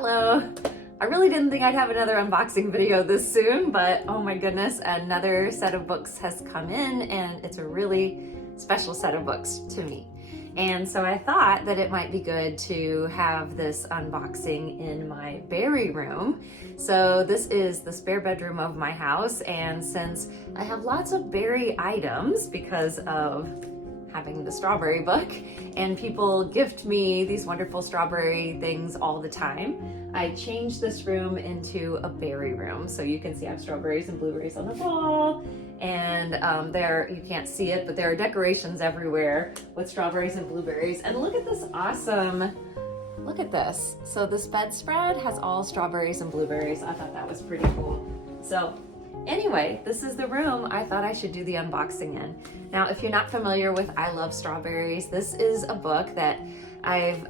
Hello. I really didn't think I'd have another unboxing video this soon, but oh my goodness, another set of books has come in and it's a really special set of books to me. And so I thought that it might be good to have this unboxing in my berry room. So this is the spare bedroom of my house, and since I have lots of berry items because of having the strawberry book, and people gift me these wonderful strawberry things all the time, I changed this room into a berry room. So you can see I have strawberries and blueberries on the wall, and there, you can't see it, but there are decorations everywhere with strawberries and blueberries. And look at this awesome, look at this. So this bedspread has all strawberries and blueberries. I thought that was pretty cool. So anyway, this is the room I thought I should do the unboxing in. Now, if you're not familiar with I Love Strawberries, this is a book that I've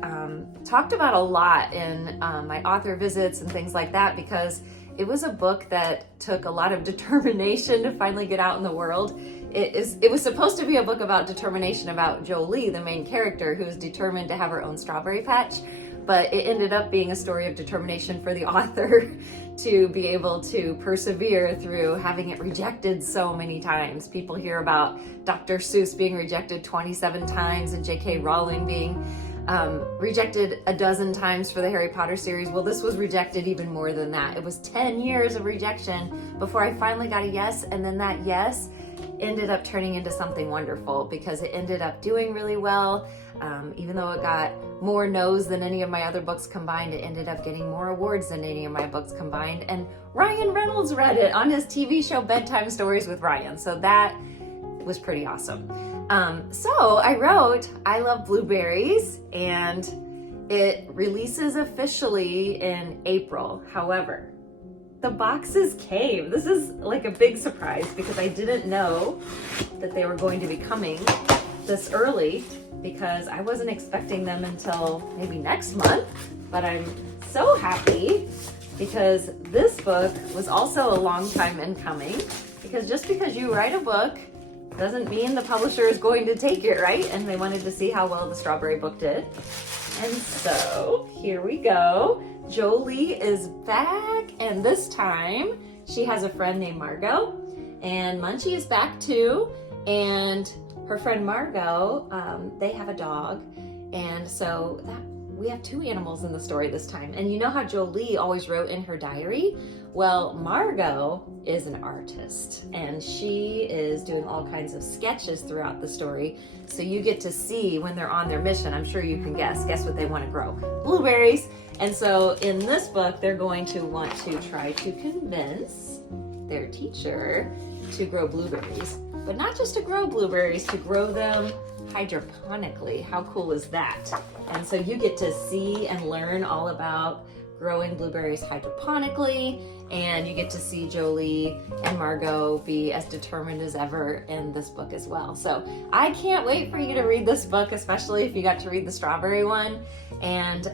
talked about a lot in my author visits and things like that, because it was a book that took a lot of determination to finally get out in the world. It was supposed to be a book about determination about Jolie, the main character, who's determined to have her own strawberry patch. But it ended up being a story of determination for the author to be able to persevere through having it rejected so many times. People hear about Dr. Seuss being rejected 27 times and J.K. Rowling being rejected a dozen times for the Harry Potter series. Well, this was rejected even more than that. It was 10 years of rejection before I finally got a yes, and then that yes ended up turning into something wonderful because it ended up doing really well. Even though it got more no's than any of my other books combined, it ended up getting more awards than any of my books combined. And Ryan Reynolds read it on his TV show Bedtime Stories with Ryan. So that was pretty awesome. So I wrote I Love Blueberries, and it releases officially in April. However, the boxes came. This is like a big surprise because I didn't know that they were going to be coming this early, because I wasn't expecting them until maybe next month. But I'm so happy because this book was also a long time in coming, because just because you write a book doesn't mean the publisher is going to take it, right? And they wanted to see how well the strawberry book did. And so here we go. Jolie is back, and this time she has a friend named Margot, and Munchie is back too, and her friend Margot, they have a dog, and so we have two animals in the story this time. And you know how Jolie always wrote in her diary? Well, Margot is an artist, and she is doing all kinds of sketches throughout the story. So you get to see when they're on their mission. I'm sure you can guess what they want to grow. Blueberries. And so in this book, they're going to want to try to convince their teacher to grow blueberries. But not just to grow blueberries, to grow them hydroponically. How cool is that? And so you get to see and learn all about growing blueberries hydroponically, and you get to see Jolie and Margot be as determined as ever in this book as well. So I can't wait for you to read this book, especially if you got to read the strawberry one. And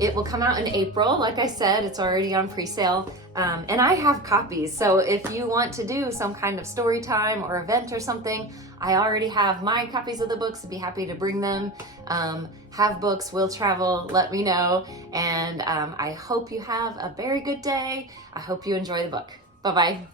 it will come out in April. Like I said, it's already on pre-sale. And I have copies. So if you want to do some kind of story time or event or something, I already have my copies of the books. I'd be happy to bring them. Have books, will travel, let me know. And I hope you have a very good day. I hope you enjoy the book. Bye-bye.